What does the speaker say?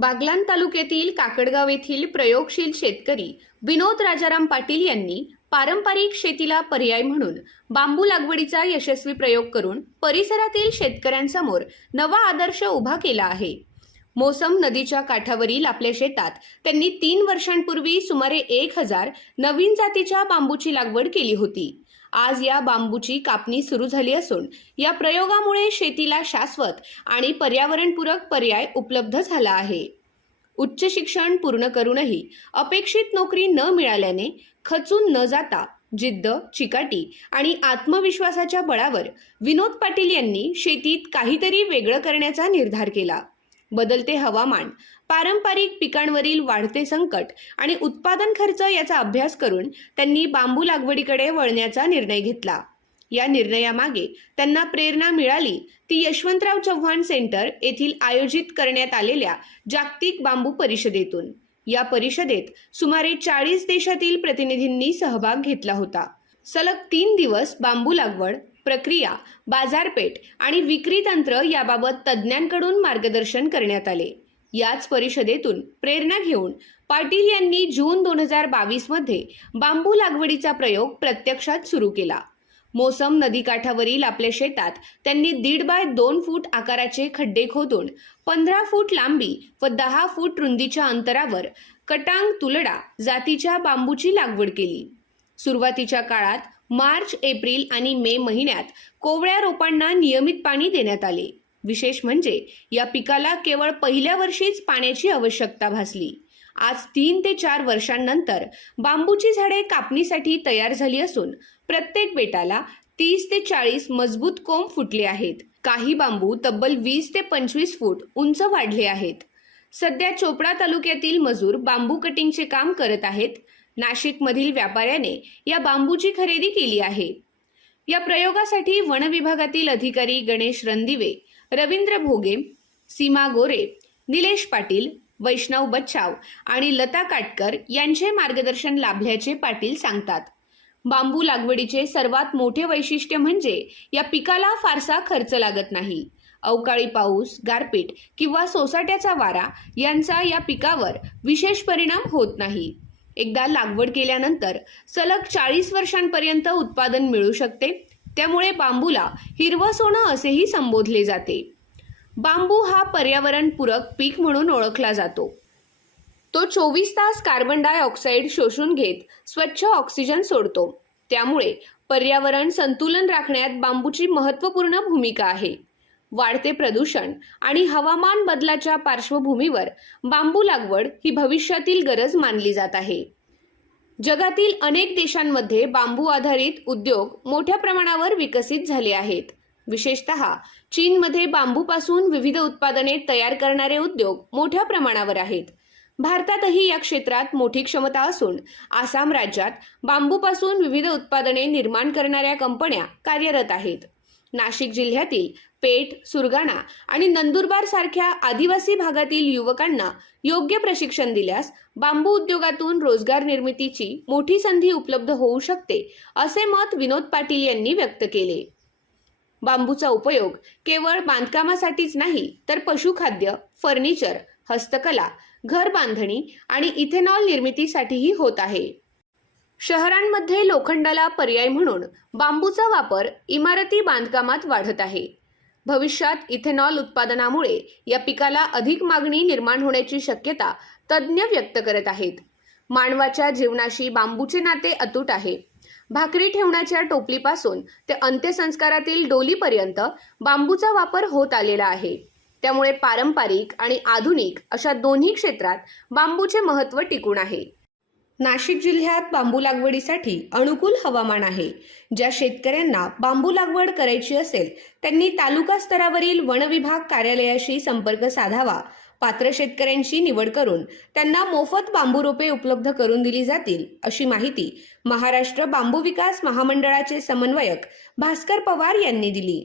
बागलाण तालुक्यातील काकडगाव येथील प्रयोगशील शेतकरी विनोद राजाराम पाटील यांनी पारंपरिक शेतीला पर्याय म्हणून बांबू लागवडीचा यशस्वी प्रयोग करून परिसरातील शेतकऱ्यांसमोर नवा आदर्श उभा केला आहे। मोसम नदीच्या काठावरील आपल्या शेतात त्यांनी 3 वर्षांपूर्वी सुमारे 1000 नवीन जातीच्या बांबूची लागवड केली होती। आज या बांबूची कापणी सुरू झाली असून या प्रयोगामुळे शेतीला शाश्वत आणि पर्यावरणपूरक पर्याय उपलब्ध झाला आहे। उच्च शिक्षण पूर्ण करूनही अपेक्षित नोकरी न मिळाल्याने खचून न जाता जिद्द, चिकाटी आणि आत्मविश्वासाच्या बळावर विनोद पाटील यांनी शेतीत काहीतरी वेगळं करण्याचा निर्धार केला। बदलते हवामान, पारंपरिक पिकांवरील वाढते संकट आणि उत्पादन खर्च याचा अभ्यास करून त्यांनी बांबू लागवडीकडे वळण्याचा निर्णय घेतला। या निर्णयामागे त्यांना प्रेरणा मिळाली ती यशवंतराव चव्हाण सेंटर येथील आयोजित करण्यात आलेल्या जागतिक बांबू परिषदेतून। या परिषदेत सुमारे 40 देशातील प्रतिनिधींनी सहभाग घेतला होता। सलग 3 दिवस बांबू लागवड, प्रक्रिया, बाजारपेठ आणि विक्री तंत्र याबाबत तज्ज्ञांकडून मार्गदर्शन करण्यात आले। याच परिषदेतून प्रेरणा घेऊन पाटील यांनी जून 2022 मध्ये बांबू लागवडीचा प्रयोग प्रत्यक्षात सुरू केला। मोसम नदीकाठावरील आपल्या शेतात त्यांनी 1.5 बाय 2 फूट आकाराचे खड्डे खोदून 15 फूट लांबी व 10 फूट रुंदीच्या अंतरावर कटांग तुलडा जातीच्या बांबूची लागवड केली। सुरुवातीच्या काळात मार्च, एप्रिल आणि मे महिन्यात कोवळ्या रोपांना नियमित पाणी देण्यात आले। विशेष म्हणजे या पिकाला केवळ पहिल्या वर्षीच पाण्याची आवश्यकता भासली। आज 3 ते 4 वर्षांनंतर बांबूची झाडे कापणीसाठी तयार झाली असून प्रत्येक बेटाला 30 ते 40 मजबूत कोंब फुटले आहेत। काही बांबू तब्बल 20 ते 25 फूट उंच वाढले आहेत। सध्या चोपडा तालुक्यातील मजूर बांबू कटिंगचे काम करत आहेत। नाशिकमधील व्यापाऱ्याने या बांबूची खरेदी केली आहे। या प्रयोगासाठी वन विभागातील अधिकारी गणेश रणदिवे, रवींद्र भोगे, सीमा गोरे, निलेश पाटील, वैष्णव बच्चाव आणि लता काटकर यांचे मार्गदर्शन लाभल्याचे पाटील सांगतात। बांबू लागवडीचे सर्वात मोठे वैशिष्ट्य म्हणजे या पिकाला फारसा खर्च लागत नाही। अवकाळी पाऊस, गारपीट किंवा सोसाट्याचा वारा यांचा या पिकावर विशेष परिणाम होत नाही। एकदा लागवड केल्यानंतर सलग 40 वर्षांपर्यंत उत्पादन मिळू शकते। त्यामुळे बांबूला हिरवं सोनं असेही संबोधले जाते। बांबू हा पर्यावरणपूरक पीक म्हणून ओळखला जातो। तो 24 तास कार्बन डायऑक्साईड शोषून घेत स्वच्छ ऑक्सिजन सोडतो। त्यामुळे पर्यावरण संतुलन राखण्यात बांबूची महत्त्वपूर्ण भूमिका आहे। वाढते प्रदूषण आणि हवामान बदलाच्या पार्श्वभूमीवर बांबू लागवड ही भविष्यातील गरज मानली जात आहे। जगातील अनेक देशांमध्ये बांबू आधारित उद्योग मोठ्या प्रमाणावर विकसित झाले आहेत। विशेषतः चीनमध्ये बांबूपासून विविध उत्पादने तयार करणारे उद्योग मोठ्या प्रमाणावर आहेत। भारतातही या क्षेत्रात मोठी क्षमता असून आसाम राज्यात बांबूपासून विविध उत्पादने निर्माण करणाऱ्या कंपन्या कार्यरत आहेत। नाशिक जिल्ह्यातील पेठ, सुरगाणा आणि नंदुरबार सारख्या आदिवासी भागातील युवकांना योग्य प्रशिक्षण दिल्यास बांबू उद्योगातून रोजगार निर्मितीची मोठी संधी उपलब्ध होऊ शकते, असे मत विनोद पाटील यांनी व्यक्त केले। बांबूचा उपयोग केवळ बांधकामासाठीच नाही तर पशुखाद्य, फर्निचर, हस्तकला, घर बांधणी आणि इथेनॉल निर्मितीसाठीही होत आहे। शहरांमध्ये लोखंडाला पर्याय म्हणून बांबूचा वापर इमारती बांधकामात वाढत आहे। भविष्यात इथेनॉल उत्पादनामुळे या पिकाला अधिक मागणी निर्माण होण्याची शक्यता तज्ज्ञ व्यक्त करत आहेत। मानवाच्या जीवनाशी बांबूचे नाते अतूट आहे। भाकरी ठेवण्याच्या टोपलीपासून ते अंत्यसंस्कारातील डोलीपर्यंत बांबूचा वापर होत आलेला आहे। त्यामुळे पारंपरिक आणि आधुनिक अशा दोन्ही क्षेत्रात बांबूचे महत्त्व टिकून आहे। नाशिक जिल्ह्यात बांबू लागवडीसाठी अनुकूल हवामान आहे। ज्या शेतकऱ्यांना बांबू लागवड करायची असेल त्यांनी तालुका स्तरावरील वन विभाग कार्यालयाशी संपर्क साधावा। पात्र शेतकऱ्यांची निवड करून त्यांना मोफत बांबू रोपे उपलब्ध करून दिली जातील, अशी माहिती महाराष्ट्र बांबू विकास महामंडळाचे समन्वयक भास्कर पवार यांनी दिली।